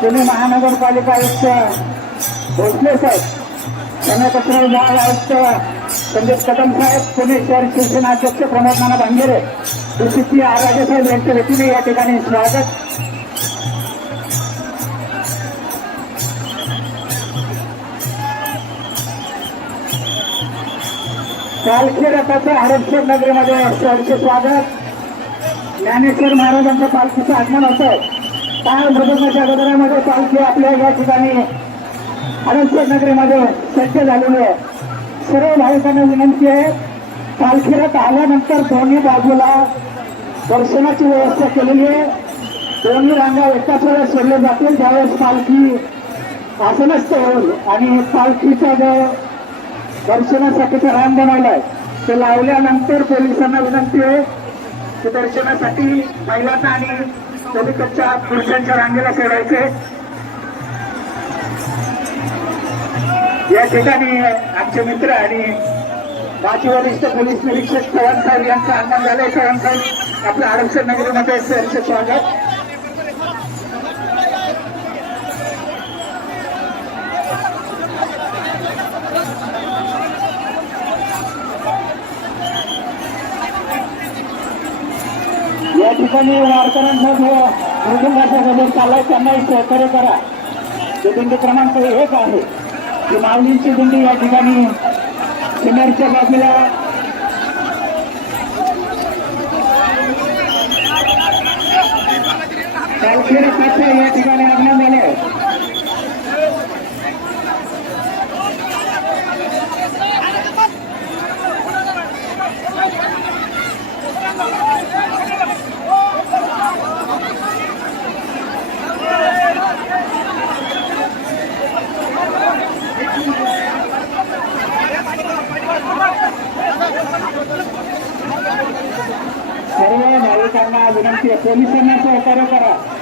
पुणे महानगरपालिका आयुक्त भोसले साहेब, कचरा विभाग आयुक्त संदीप कदम साहेब, पुणे शहर शिवसेना अध्यक्ष प्रमोद नाना भांगेरे, डीसीपी आर राजे साहेब यांच्या वतीने या ठिकाणी स्वागत. पालखी रथाचं हडपसर नगरीमध्ये सहर्ष स्वागत. ज्ञानेश्वर महाराजांच्या पालखीचं आगमन होतं. काल मृदंगाच्या गजरामध्ये पालखी आपल्या या ठिकाणी हडपसर नगरीमध्ये सज्ज झालेली आहे. सर्व भाविकांना विनंती आहे, पालखी रथ आल्यानंतर दोन्ही बाजूला दर्शनाची व्यवस्था केलेली आहे. दोन्ही रांगा एकाच वेळेस सोडल्या जातील. ज्यावेळेस पालखी आसनस्थ होईल आणि पालखीचा जो दर्शनासाठीचा रांग बनवलाय ते लावल्यानंतर पोलिसांना विनंती आहे की दर्शनासाठी महिलांना आणि पलीकडच्या पुरुषांच्या रांगेला सोडायचे. या ठिकाणी आमचे मित्र आणि माजी वरिष्ठ पोलीस निरीक्षक चव्हाण साहेब यांचं आगमन झालंय. चव्हाण साहेब आपल्या हडपसर नगरीमध्ये सहर्ष स्वागत. या ठिकाणी वारकऱ्यांचा जो मृदंगाचा गजर चाललाय त्यांनाही सहकार्य करा. जो दिंडी क्रमांक 1 आहे ती माऊलींची दिंडी या ठिकाणी सिनेरच्या बाजूला पालखी रथाचे या ठिकाणी आगमन झाले. सर्व नागरिकांना विनंती आहे, पोलिसांना सहकार्य करा.